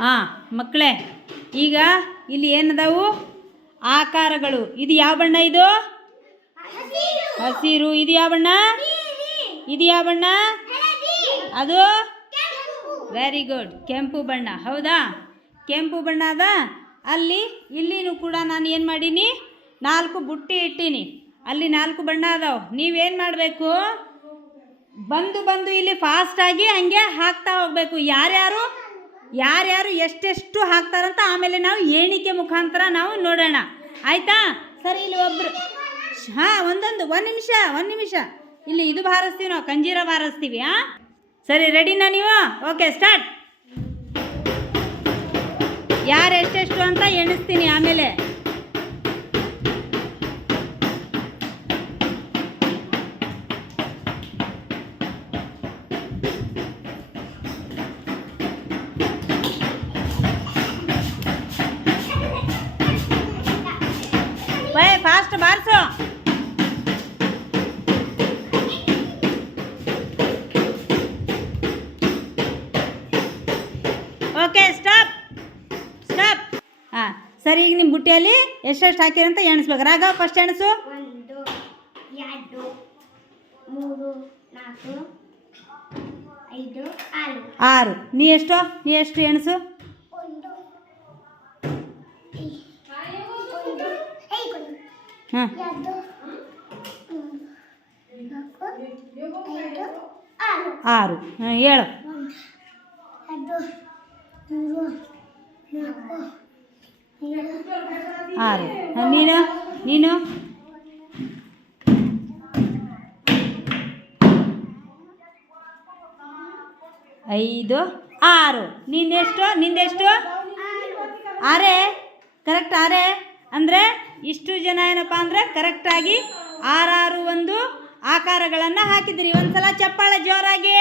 ಹಾಂ ಮಕ್ಕಳೇ, ಈಗ ಇಲ್ಲಿ ಏನದಾವು? ಆಕಾರಗಳು. ಇದು ಯಾವ ಬಣ್ಣ ಇದು? ಹಸಿರು. ಇದು ಯಾವ ಬಣ್ಣ? ಇದು ಯಾವ ಬಣ್ಣ? ಅದು? ವೆರಿ ಗುಡ್ ಕೆಂಪು ಬಣ್ಣ. ಹೌದಾ? ಕೆಂಪು ಬಣ್ಣ ಅದ. ಅಲ್ಲಿ, ಇಲ್ಲಿನೂ ಕೂಡ ನಾನು ಏನು ಮಾಡೀನಿ? ನಾಲ್ಕು ಬುಟ್ಟಿ ಇಟ್ಟೀನಿ. ಅಲ್ಲಿ ನಾಲ್ಕು ಬಣ್ಣ ಅದಾವೆ. ನೀವೇನು ಮಾಡಬೇಕು? ಬಂದು ಬಂದು ಇಲ್ಲಿ ಫಾಸ್ಟಾಗಿ ಹಂಗೆ ಹಾಕ್ತಾ ಹೋಗಬೇಕು. ಯಾರ್ಯಾರು? ಯಾರ್ಯಾರು ಎಷ್ಟೆಷ್ಟು ಹಾಕ್ತಾರಂತ ಆಮೇಲೆ ನಾವು ಏಣಿಕೆ ಮುಖಾಂತರ ನಾವು ನೋಡೋಣ. ಆಯಿತಾ? ಸರಿ, ಇಲ್ಲಿ ಒಬ್ಬರು ಹಾಂ, ಒಂದೊಂದು, ಒಂದು ನಿಮಿಷ ಒಂದು ನಿಮಿಷ. ಇಲ್ಲಿ ಇದು ಬಾರಿಸ್ತೀವಿ ನಾವು, ಕಂಜೀರ ಬಾರಿಸ್ತೀವಿ ಹಾಂ ಸರಿ, ರೆಡಿನಾ ನೀವು? Okay, start. ಯಾರು ಎಷ್ಟೆಷ್ಟು ಅಂತ ಎಣಿಸ್ತೀನಿ ಆಮೇಲೆ. ಬಾರಿಸು ಓಕೆ ಸ್ಟಾಪ್ ಸ್ಟಾಪ್ ಹಾಂ ಸರಿ ಈಗ ನಿಮ್ಮ ಬುಟ್ಟಿಯಲ್ಲಿ ಎಷ್ಟೆಷ್ಟು ಹಾಕಿರಂತ ಎಣಿಸ್ಬೇಕು. ರಾಗ ಫಸ್ಟ್ ಎಣಿಸು. ಒಂದು ಎರಡು ಮೂರು ನಾಲ್ಕು ಐದು ಆರು. ಆರು. ನೀ ಎಷ್ಟು? ನೀ ಎಷ್ಟು ಎಣಿಸು? ಹಾಂ ಆರು. ಹಾಂ ಆರು. ನೀನು? ನೀನು? ಐದು ಆರು. ನಿಂದೆಷ್ಟು ನಿಂದೆಷ್ಟು ಆರೇ. ಕರೆಕ್ಟ್ ಆರೇ? ಅಂದರೆ? ಇಷ್ಟು ಜನ ಏನಪ್ಪ ಅಂದರೆ ಕರೆಕ್ಟಾಗಿ ಆರಾರು ಒಂದು ಆಕಾರಗಳನ್ನು ಹಾಕಿದ್ರಿ. ಒಂದು ಸಲ ಚಪ್ಪಾಳೆ ಜೋರಾಗಿ.